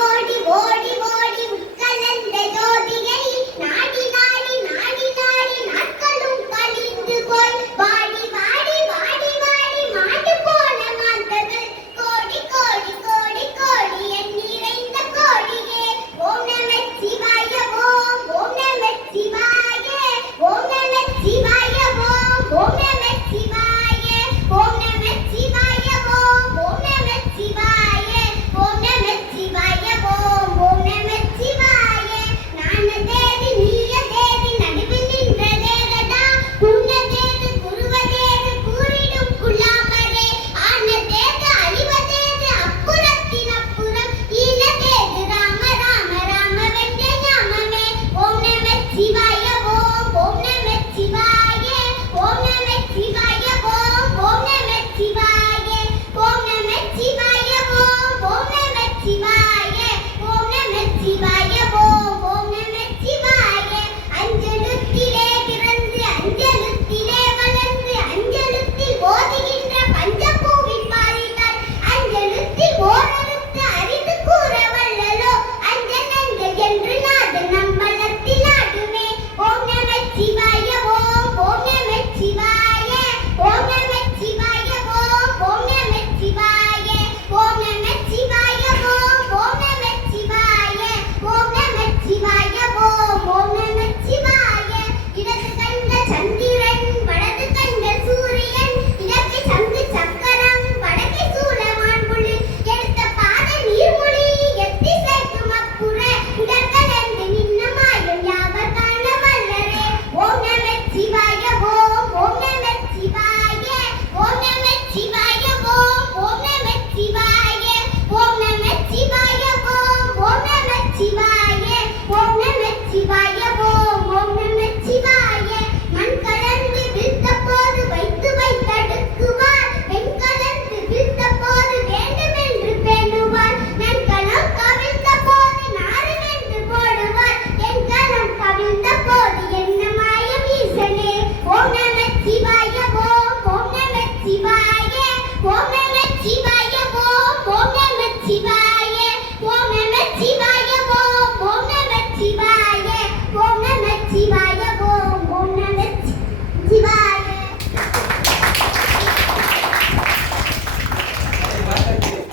body, body, body. si